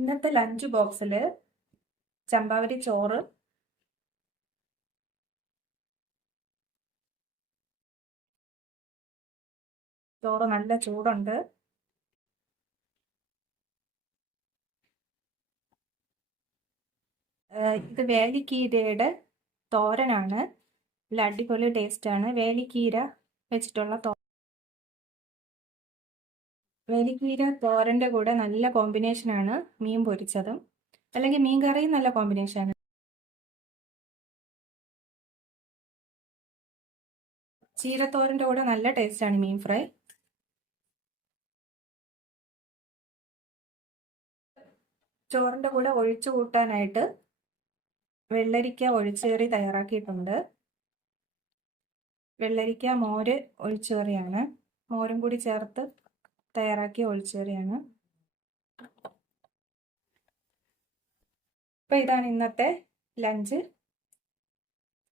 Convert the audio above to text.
ഇന്നത്തെ ലഞ്ച് ബോക്സിൽ ചമ്പാവരി ചോറ്, നല്ല ചൂടുണ്ട്. ഇത് വേലിക്കീരയുടെ തോരനാണ്. നല്ല അടിപൊളി ടേസ്റ്റാണ്. വേലിക്കീര വെച്ചിട്ടുള്ള വേലിക്കീര തോരൻ്റെ കൂടെ നല്ല കോമ്പിനേഷനാണ് മീൻ പൊരിച്ചതും, അല്ലെങ്കിൽ മീൻ കറിയും നല്ല കോമ്പിനേഷനാണ്. ചീരത്തോരൻ്റെ കൂടെ നല്ല ടേസ്റ്റാണ് മീൻ ഫ്രൈ. ചോറിൻ്റെ കൂടെ ഒഴിച്ചു കൂട്ടാനായിട്ട് വെള്ളരിക്ക ഒഴിച്ചുകറി തയ്യാറാക്കിയിട്ടുണ്ട്. വെള്ളരിക്ക മോര് ഒഴിച്ചുകറിയാണ്. മോരും കൂടി ചേർത്ത് തയ്യാറാക്കിയ ഒഴിച്ചുകറിയാണ്. അപ്പോൾ ഇതാണ് ഇന്നത്തെ ലഞ്ച്.